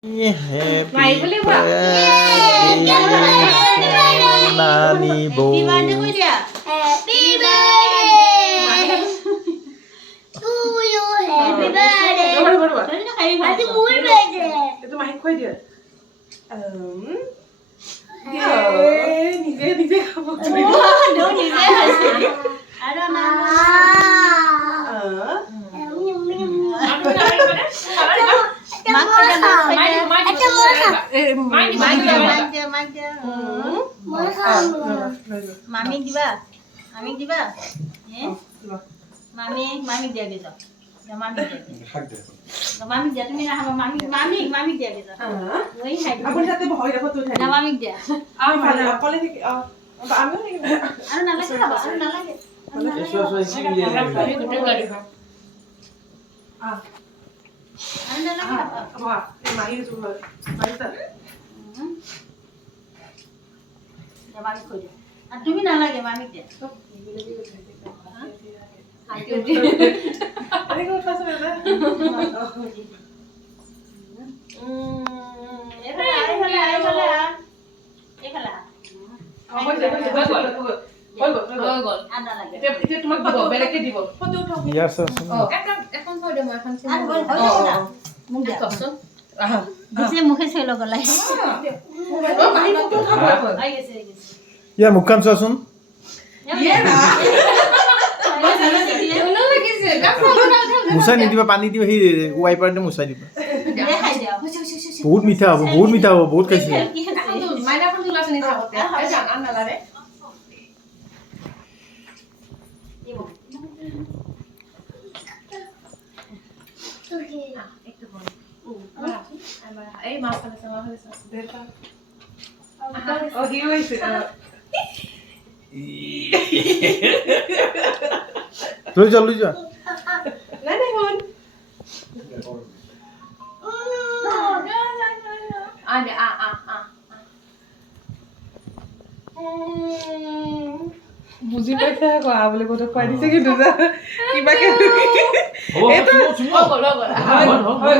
Happy birthday, Nani Bo. Happy birthday to you. Happy birthday. Happy birthday. Itu main kue dia. নিজে খাব মামিক দিবা মামিক দিবা মামিক দিয়া gas মামিক দিয়া তুমি নাখাবা মামিক দিয়া গেছ ওই খাই আপুনি তাতে বহাই ৰাখো তুই না মামিক দিয়া অকলে থাকি আমিও থাকি আৰু নালাগে খাবা আৰু নালাগে আৰু নালাগে খাবা মাহিৰ তোমাৰ মাহিতা মামিক কই দিয়া আর তুমি নালাগে মামিক দিয়া আরে কোন ফাসে না তোমাক দিব বেলেগে দিব ফটো উঠাও Yes, yes. এখন থৈ দে মই এখন চিন আর মুখ দিয়া কচোন দিছে মুখে চইল গলাই মাহি ফটো উঠাব আই গেছে ইয়াৰ মুখখন চোৱাচোন ওনো লাগিছে কাপড় বনাও মুচাই নিদিবা পানী দিবা সেই ৱাইপাৰতে মুচাই দিবা দেখাই দিয়া বহুত মিঠা হ'ব বহুত খাইছে মাইনা ফোন তুলা শুনি থাকতে এ জান আন নালারে একটু বল এই মাছ ফেলেছে দেটা ও কি হইছে লৈ যা নাই নাই হন আনে আ বুজি পাইছা কোৱা বুলি কথা কৈ দিছে কিন্তু কিবা কে হ'ব এইটো গল হয়